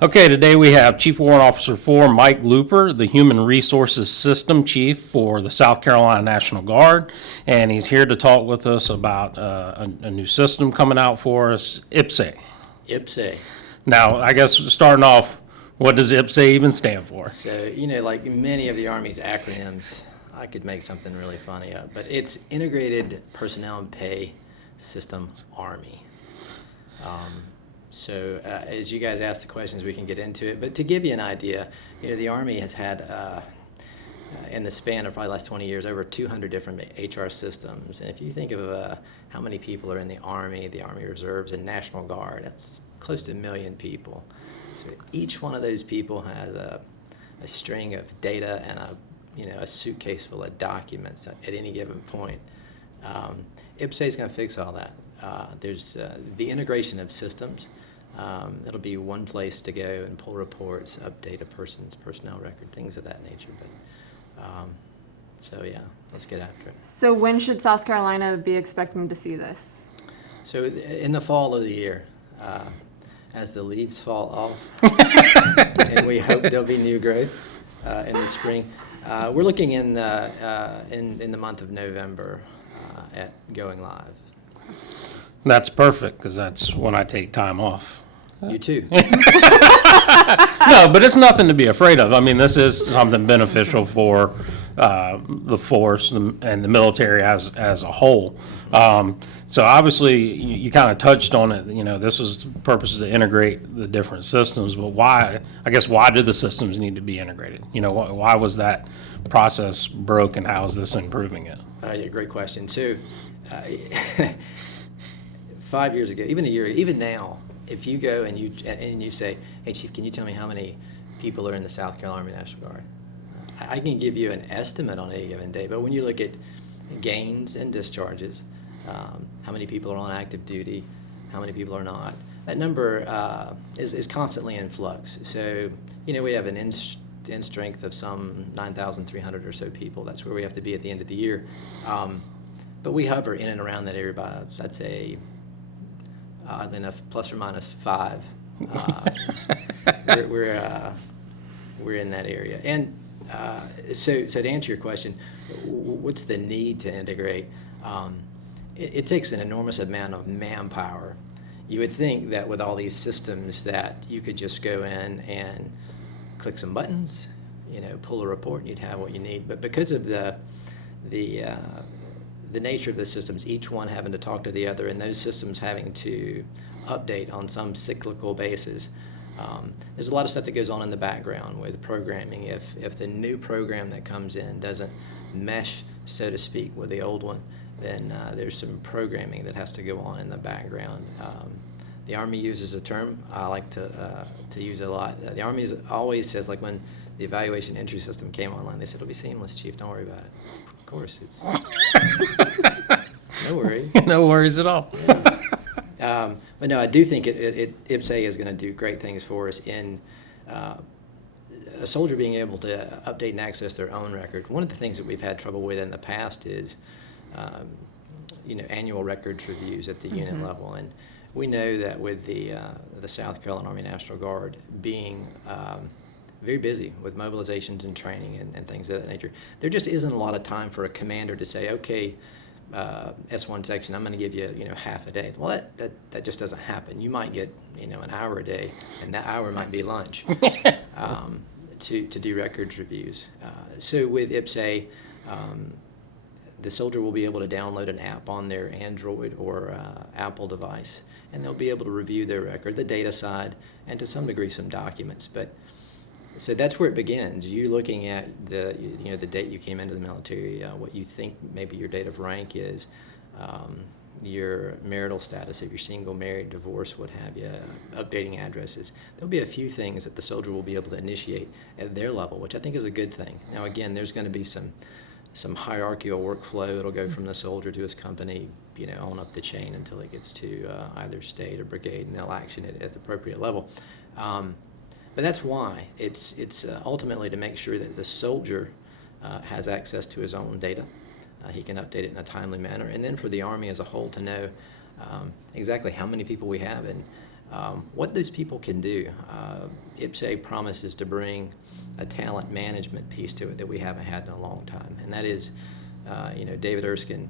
Okay, today we have Chief Warrant Officer 4, Mike Looper, the Human Resources System Chief for the South Carolina National Guard, and he's here to talk with us about a new system coming out for us, IPPS-A. IPPS-A. Now, I guess starting off, what does IPPS-A even stand for? So, like many of the Army's acronyms, I could make something really funny up, but it's Integrated Personnel and Pay System Army. So as you guys ask the questions, we can get into it. But to give you an idea, the Army has had, in the span of probably the last 20 years, over 200 different HR systems. And if you think of how many people are in the Army Reserves, and National Guard, that's close to 1 million people. So each one of those people has a string of data and a suitcase full of documents at any given point. IPPS-A is going to fix all that. There's the integration of systems. It'll be one place to go and pull reports, update a person's personnel record, things of that nature. But so yeah, let's get after it. So when should South Carolina be expecting to see this? So in the fall of the year, as the leaves fall off, and we hope there'll be new growth in the spring. We're looking in the month of November at going live. That's perfect, because that's when I take time off. You too. No, but it's nothing to be afraid of. I mean, this is something beneficial for the force and the military as a whole. So obviously, you kind of touched on it. This was the purpose to integrate the different systems. But why? I guess why do the systems need to be integrated? Why was that process broke, and how is this improving it? Yeah, great question. So, 5 years ago, even a year, even now, if you go and you say, "Hey, Chief, can you tell me how many people are in the South Carolina Army National Guard?" I can give you an estimate on any given day, but when you look at gains and discharges, how many people are on active duty, how many people are not, that number is constantly in flux. So, we have an end strength of some 9,300 or so people. That's where we have to be at the end of the year. But we hover in and around that area by, I'd say, oddly enough, plus or minus 5. We're in that area. And so to answer your question, what's the need to integrate? It takes an enormous amount of manpower. You would think that with all these systems that you could just go in and click some buttons, pull a report, and you'd have what you need. But because of the nature of the systems, each one having to talk to the other, and those systems having to update on some cyclical basis, there's a lot of stuff that goes on in the background with programming. If the new program that comes in doesn't mesh, so to speak, with the old one, then there's some programming that has to go on in the background. The Army uses a term I like to use a lot. The Army always says, like when the evaluation entry system came online, they said, "It'll be seamless, Chief, don't worry about it." Of course, it's no worries. No worries at all. Yeah. But no, I do think IPPS-A is going to do great things for us in a soldier being able to update and access their own record. One of the things that we've had trouble with in the past is annual records reviews at the unit level, and we know that with the South Carolina Army National Guard being very busy with mobilizations and training and things of that nature, there just isn't a lot of time for a commander to say, "Okay, S1 section, I'm going to give you half a day." Well, that just doesn't happen. You might get an hour a day, and that hour might be lunch to do records reviews. So with IPPS-A, the soldier will be able to download an app on their Android or Apple device, and they'll be able to review their record, the data side, and to some degree some documents. But so that's where it begins. You looking at the date you came into the military, what you think maybe your date of rank is, your marital status, if you're single, married, divorced, what have you, updating addresses. There'll be a few things that the soldier will be able to initiate at their level, which I think is a good thing. Now, again, there's going to be some hierarchical workflow. It'll go from the soldier to his company, on up the chain until it gets to either state or brigade, and they'll action it at the appropriate level. But that's why it's ultimately to make sure that the soldier has access to his own data. He can update it in a timely manner, and then for the Army as a whole to know exactly how many people we have. And what those people can do. IPPS-A promises to bring a talent management piece to it that we haven't had in a long time, and that is, David Erskine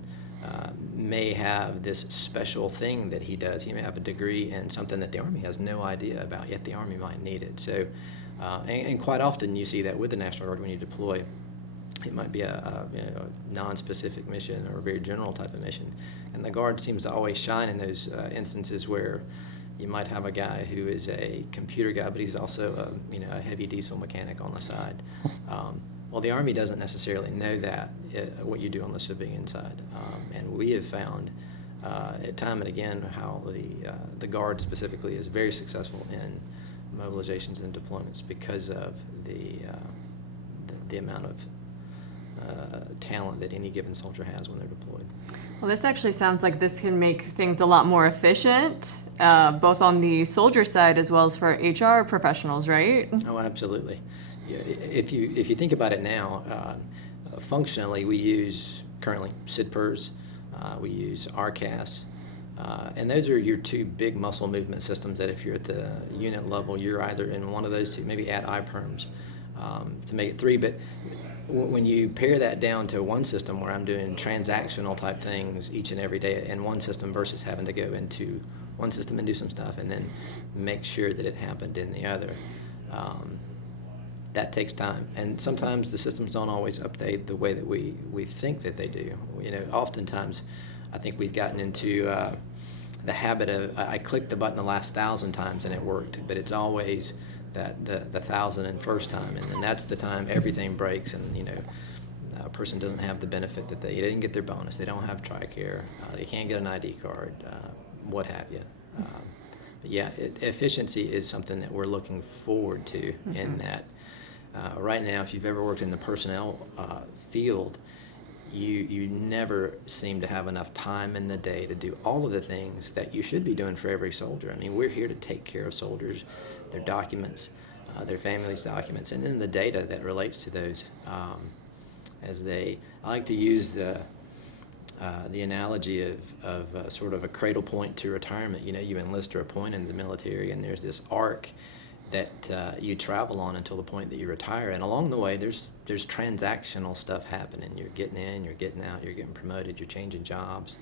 may have this special thing that he does. He may have a degree in something that the Army has no idea about, yet the Army might need it. So, and quite often you see that with the National Guard when you deploy. It might be a non-specific mission or a very general type of mission, and the Guard seems to always shine in those instances where you might have a guy who is a computer guy, but he's also a heavy diesel mechanic on the side. Well, the Army doesn't necessarily know that, what you do on the civilian side. And we have found time and again how the Guard specifically is very successful in mobilizations and deployments because of the amount of talent that any given soldier has when they're deployed. Well, this actually sounds like this can make things a lot more efficient, both on the soldier side as well as for HR professionals, right? Oh, absolutely. Yeah, if you think about it now, functionally we use currently SIDPERS, we use RCAS, and those are your two big muscle movement systems that if you're at the unit level, you're either in one of those two, maybe add IPPRMs to make it three. But when you pare that down to one system where I'm doing transactional type things each and every day in one system versus having to go into one system and do some stuff and then make sure that it happened in the other, that takes time. And sometimes the systems don't always update the way that we think that they do. Oftentimes I think we've gotten into the habit of, I clicked the button the last 1,000 times and it worked, but it's always that the 1,001st time, and then that's the time everything breaks, and a person doesn't have the benefit that they didn't get their bonus, they don't have TRICARE, they can't get an ID card, what have you. But yeah, efficiency is something that we're looking forward to. In that right now, if you've ever worked in the personnel field, you never seem to have enough time in the day to do all of the things that you should be doing for every soldier. I mean, we're here to take care of soldiers, their documents, their families' documents, and then the data that relates to those. I like to use the analogy of sort of a cradle point to retirement. You enlist or appoint in the military, and there's this arc that you travel on until the point that you retire. And along the way, there's transactional stuff happening. You're getting in, you're getting out, you're getting promoted, you're changing jobs,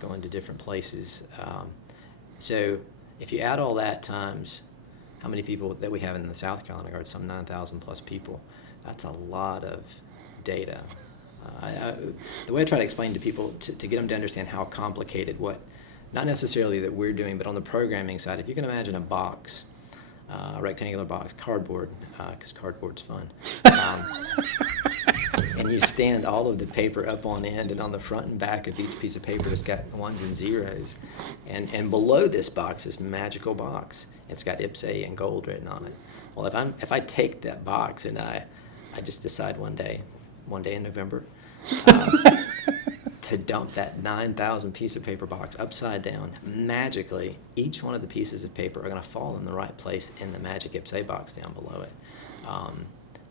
going to different places. So if you add all that times how many people that we have in the South Carolina Guard, some 9,000 plus people, that's a lot of data. The way I try to explain to people to get them to understand how complicated not necessarily that we're doing, but on the programming side, if you can imagine a box, a rectangular box, cardboard, because cardboard's fun, and you stand all of the paper up on end, and on the front and back of each piece of paper it's got ones and zeros, and below this box, this magical box, it's got IPPS-A in gold written on it. Well, if I take that box and I just decide one day in November, to dump that 9,000 piece of paper box upside down, magically, each one of the pieces of paper are going to fall in the right place in the magic IPPS-A box down below it.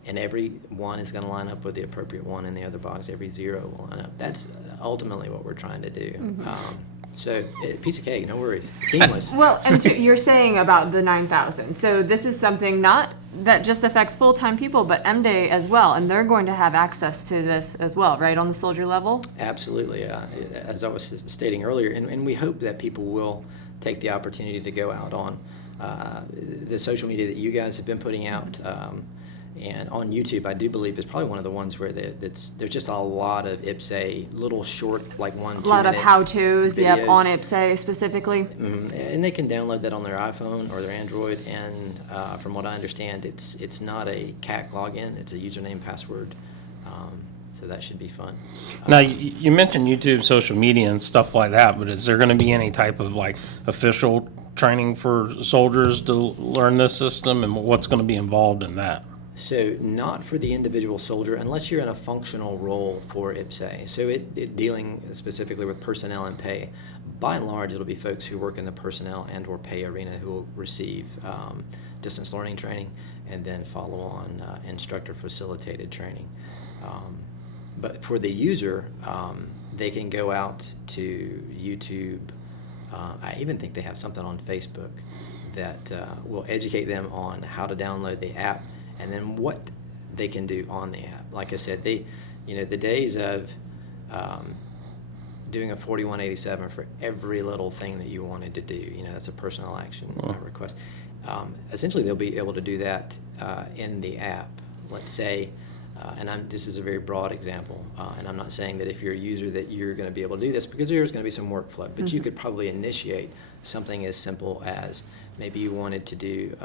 And every one is going to line up with the appropriate one in the other box. Every zero will line up. That's ultimately what we're trying to do. Mm-hmm. So, piece of cake, no worries. Seamless. Well, and you're saying about the 9,000. So this is something not that just affects full-time people, but MDay as well, and they're going to have access to this as well, right, on the soldier level? Absolutely. As I was stating earlier, and we hope that people will take the opportunity to go out on the social media that you guys have been putting out, and on YouTube, I do believe is probably one of the ones where there's just a lot of IPPS-A, little short, like 1-2 minute. A lot of how-tos, videos. on IPPS-A specifically. And they can download that on their iPhone or their Android, and from what I understand, it's not a CAC login, it's a username password, so that should be fun. Now, you mentioned YouTube, social media, and stuff like that, but is there going to be any type of official training for soldiers to learn this system, and what's going to be involved in that? So not for the individual soldier, unless you're in a functional role for IPPS-A. So it dealing specifically with personnel and pay. By and large, it'll be folks who work in the personnel and or pay arena who will receive distance learning training and then follow on instructor facilitated training. But for the user, they can go out to YouTube, I even think they have something on Facebook that will educate them on how to download the app and then what they can do on the app. Like I said, the days of doing a 4187 for every little thing that you wanted to do, that's a personal action request. Essentially, they'll be able to do that in the app. Let's say, this is a very broad example, and I'm not saying that if you're a user that you're going to be able to do this, because there's going to be some workflow, but you could probably initiate something as simple as maybe you wanted to do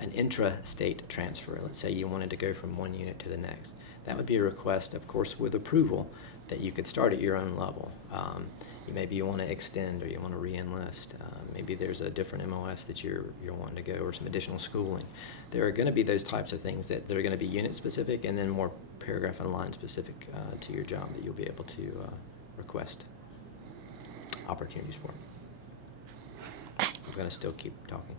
an intra-state transfer. Let's say you wanted to go from one unit to the next. That would be a request, of course, with approval, that you could start at your own level. Maybe you want to extend or you want to re-enlist. Maybe there's a different MOS that you're wanting to go, or some additional schooling. There are going to be those types of things that are going to be unit specific and then more paragraph and line specific to your job that you'll be able to request opportunities for. I'm going to still keep talking.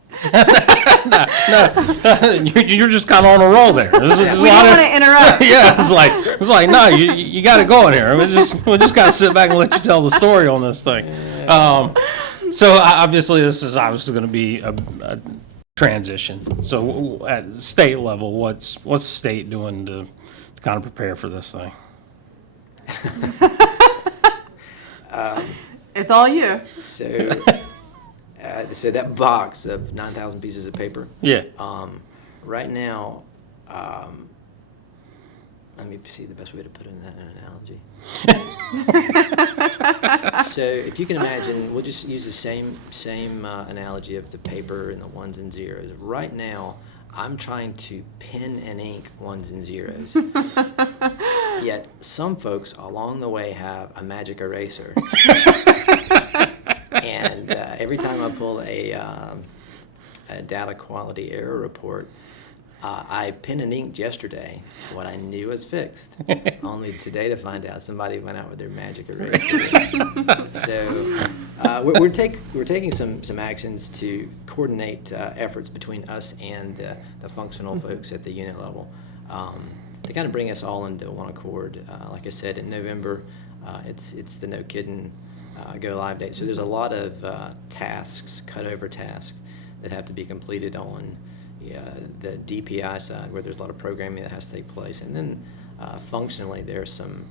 You're just kind of on a roll there. We don't want to interrupt. Yeah, it's like no, you got to go in here. We'll just kind of sit back and let you tell the story on this thing. So obviously, this is obviously going to be a transition. So at state level, what's the state doing to kind of prepare for this thing? It's all you. So that box of 9,000 pieces of paper. Yeah. Right now, let me see the best way to put it in that analogy. So if you can imagine, we'll just use the same analogy of the paper and the ones and zeros. Right now, I'm trying to pen and ink ones and zeros. Yet some folks along the way have a magic eraser. And every time I pull a data quality error report, I pen and inked yesterday what I knew was fixed, only today to find out somebody went out with their magic eraser. So we're taking some actions to coordinate efforts between us and the functional folks at the unit level to kind of bring us all into one accord. Like I said, in November, it's the No Kidding go live date. So there's a lot of tasks, cutover tasks, that have to be completed on the DPI side, where there's a lot of programming that has to take place. And then functionally, there's some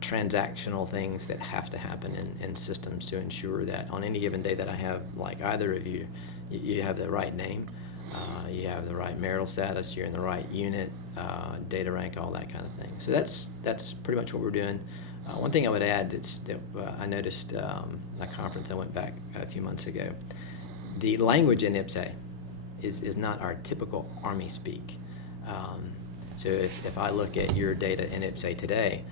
transactional things that have to happen in systems to ensure that on any given day that I have, like either of you, you have the right name, you have the right marital status, you're in the right unit, data rank, all that kind of thing. So that's pretty much what we're doing. One thing I would add that I noticed at a conference I went back a few months ago, the language in IPPS-A is not our typical Army speak. So if I look at your data in IPPS-A today,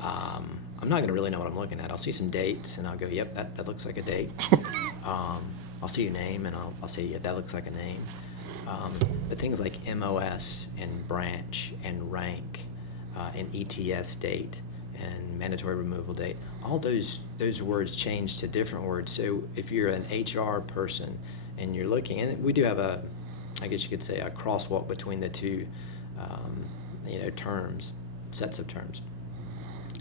I'm not going to really know what I'm looking at. I'll see some dates, and I'll go, yep, that looks like a date. I'll see your name, and I'll say, yeah, that looks like a name. But things like MOS and branch and rank and ETS date and mandatory removal date, all those words change to different words. So if you're an HR person and you're looking, and we do have I guess you could say, a crosswalk between the two terms, sets of terms.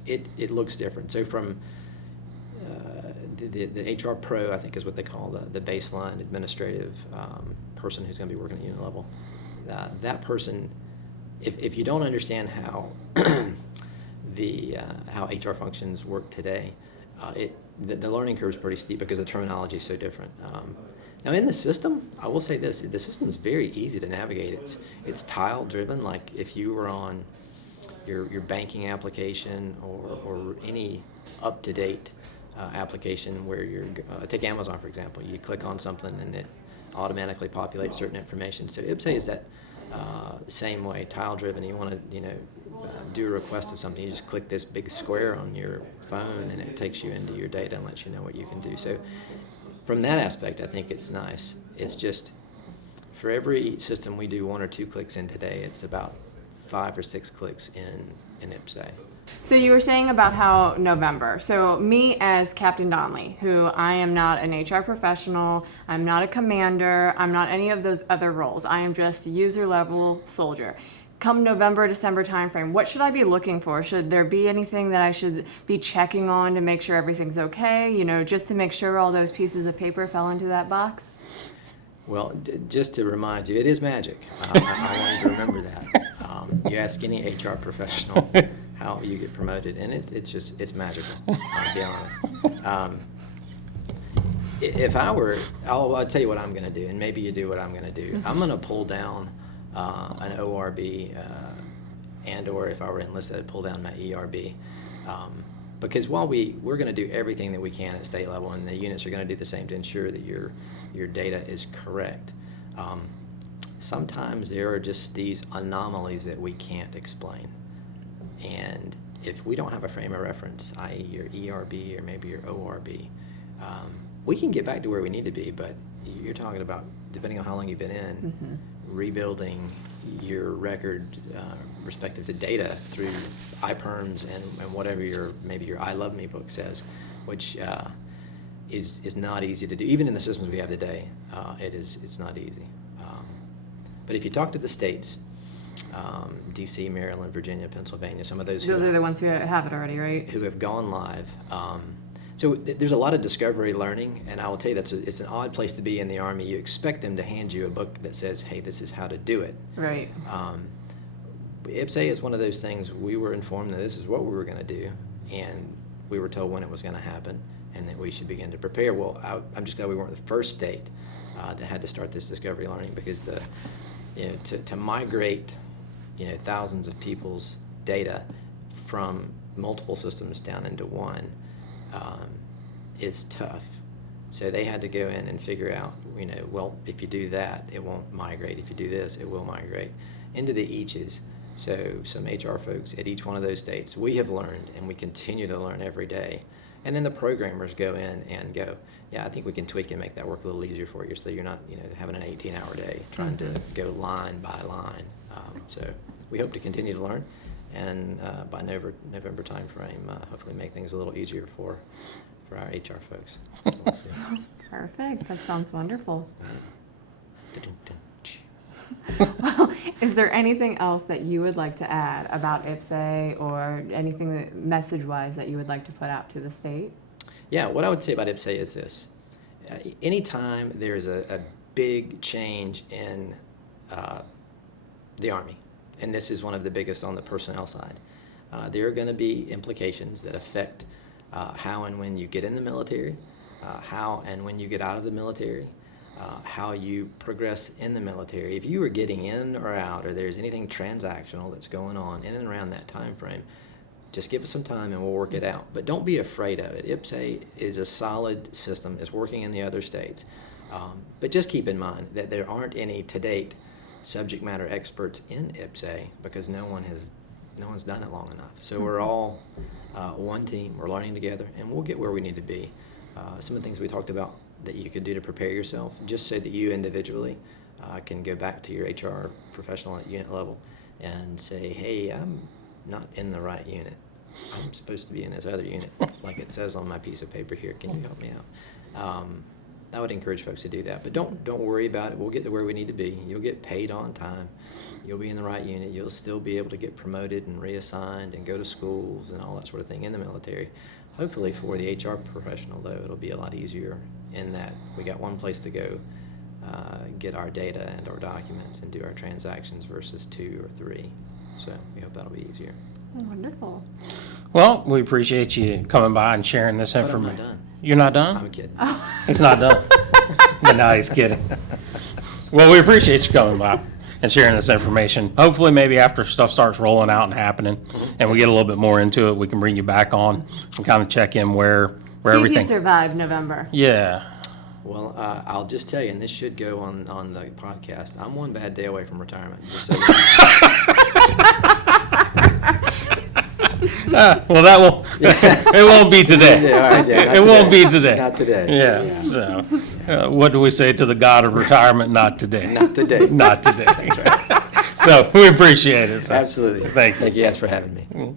It looks different. So from the HR pro, I think is what they call the baseline administrative person who's going to be working at unit level. That person, if you don't understand how how HR functions work today, the learning curve is pretty steep because the terminology is so different. Now in the system, I will say this: the system is very easy to navigate. It's tile driven. Like if you were on your banking application or any up to date application where take Amazon for example, you click on something and it automatically populates certain information. So IPPS-A is that same way, tile driven. You want to do a request of something, you just click this big square on your phone and it takes you into your data and lets you know what you can do. So from that aspect, I think it's nice. It's just for every system we do 1 or 2 clicks in today, it's about 5 or 6 clicks in IPPS-A. So you were saying about how November. So me as Captain Donnelly, who I am not an HR professional, I'm not a commander, I'm not any of those other roles. I am just a user level soldier. come November, December timeframe, what should I be looking for? Should there be anything that I should be checking on to make sure everything's okay? You know, just to make sure all those pieces of paper fell into that box? Well, just to remind you, it is magic. I want you to remember that. You ask any HR professional how you get promoted, and it's magical, I'll be honest. If I were, I'll tell you what I'm going to do, and maybe you do what I'm going to do. I'm going to pull down an ORB, and/or if I were enlisted, I'd pull down my ERB. Because while we're going to do everything that we can at state level, and the units are going to do the same to ensure that your data is correct, sometimes there are just these anomalies that we can't explain. And if we don't have a frame of reference, i.e. your ERB or maybe your ORB, we can get back to where we need to be, but you're talking about, depending on how long you've been in, rebuilding your record respective to data through IPPS and whatever maybe your I Love Me book says, which is not easy to do. Even in the systems we have today, it's not easy. But if you talk to the states, DC, Maryland, Virginia, Pennsylvania, some of those Those are the ones who have it already, right? who have gone live. So there's a lot of discovery learning, and I will tell you it's an odd place to be in the Army. You expect them to hand you a book that says, hey, this is how to do it. Right. IPPS-A is one of those things we were informed that this is what we were going to do, and we were told when it was going to happen and that we should begin to prepare. Well, I'm just glad we weren't the first state that had to start this discovery learning, because to migrate thousands of people's data from multiple systems down into one is tough. So they had to go in and figure out, well, if you do that, it won't migrate. If you do this, it will migrate into the eaches. So some HR folks at each one of those states, we have learned, and we continue to learn every day. And then the programmers go in and go, yeah, I think we can tweak and make that work a little easier for you, so you're not having an 18-hour day trying to go line by line. So we hope to continue to learn, and by November timeframe, hopefully make things a little easier for our HR folks. So we'll see. Perfect. That sounds wonderful. Right. Well, is there anything else that you would like to add about IPPS-A, or anything that message-wise that you would like to put out to the state? Yeah, what I would say about IPPS-A is this. Anytime there's a big change in the Army, and this is one of the biggest on the personnel side, there are going to be implications that affect how and when you get in the military, how and when you get out of the military, how you progress in the military. If you are getting in or out, or there's anything transactional that's going on in and around that time frame, just give us some time and we'll work it out. But don't be afraid of it. IPPS-A is a solid system. It's working in the other states. But just keep in mind that there aren't any, to date, subject matter experts in IPPS-A, because no one's done it long enough. So we're all one team. We're learning together, and we'll get where we need to be. Some of the things we talked about that you could do to prepare yourself, just so that you individually can go back to your HR professional at unit level and say, hey, I'm not in the right unit. I'm supposed to be in this other unit, like it says on my piece of paper here. Can you help me out? I would encourage folks to do that, but don't worry about it. We'll get to where we need to be. You'll get paid on time. You'll be in the right unit. You'll still be able to get promoted and reassigned and go to schools and all that sort of thing in the military. Hopefully for the HR professional, though, it'll be a lot easier in that we got one place to go, get our data and our documents and do our transactions versus 2 or 3. So we hope that'll be easier. Wonderful. Well, we appreciate you coming by and sharing this But I'm information. not done. You're not done? I'm kidding. He's not done. But no, he's kidding. Well, we appreciate you coming by and sharing this information. Hopefully, maybe after stuff starts rolling out and happening, and we get a little bit more into it, we can bring you back on and kind of check in where See if you everything. survived November. Yeah. Well, I'll just tell you, and this should go on the podcast, I'm one bad day away from retirement. Just so you know. Well, that won't. It won't be today. Yeah, all right, yeah, not It won't today. be today. Not today. Yeah. So, what do we say to the God of retirement? Not today. Not today. Not today. So we appreciate it. So. Absolutely. Thank you. Thank you guys for having me.